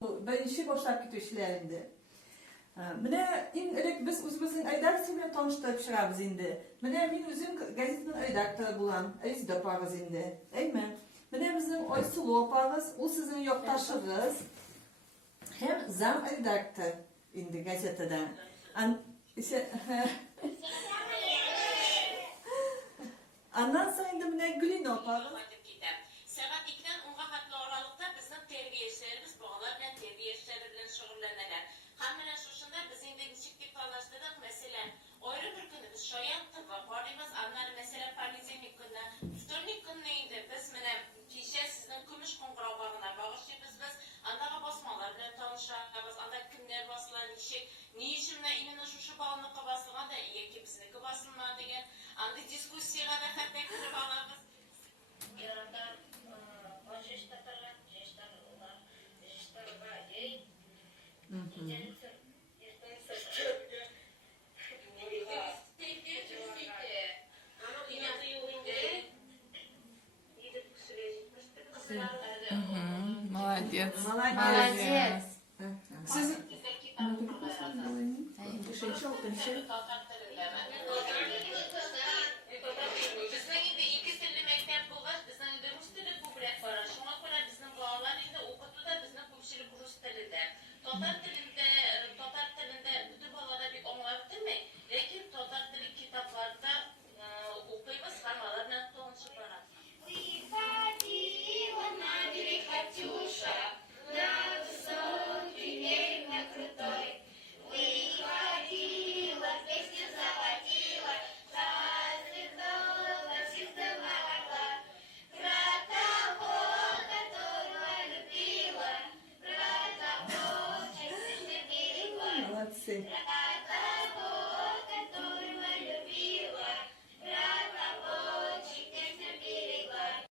Birinchi boshlab ketishlardi. Mana eng ilk biz o'zimizning redaktsiya bilan tanishtirib chiqamiz endi. Mana men o'zim gazetaning redaktori bo'lam, Aziz opamiz endi. Aymi? Mana bizning Oysulu opamiz, u sizning yo'qtashingiz. Hem zam redaktor endi gazetadan. Andan so'ng endi mana Gulin opamiz. Saat 2'den 10'a kadar aralıkta bizim terbiyecilerimiz bağlar bilen terbiyeciler bilen şuurlanırlar. Hemen şuşunda biz indi küçük bir paylaştırdık mesela. Ayrı bir günü biz şayan tıbba pardimiz anları mesela parizenik günü, üstörlük günü indi biz mene kişiye sizin kümüş kongrabağına bağışlayız biz andağa basmalar bilen tanışırız, andağa kimler basılan işi, ne işimle inine şuşu bağlıqı basılgan da iyi ki bizniki basılma degen, anda diskussiyaya da hatta kırıp alırız. Yarandan Жештатарга, жештатарга, жештатарга, ей. Иженсин, ертеңсин. Молодец. Молодец. Siz Bizning endi ikki tilli maktab bo'lgach, bizning endi rus tili ko'proq bor. Shunga ko'ra bizning bolalar endi o'qituvda bizning ko'pchilik rus tilida. Tatar tilida bütün bolalar bir anlayaptimi? Lekin tatar tili kitaplarda o'qiymiz, hammalar bilan tanishib boramiz. Выходила на берег Катюша, на высокий берег на крутой. Выходила, песню заводила, зацветала, всегда могла. Про того, которого любила, про того, честно берегла. молодцы.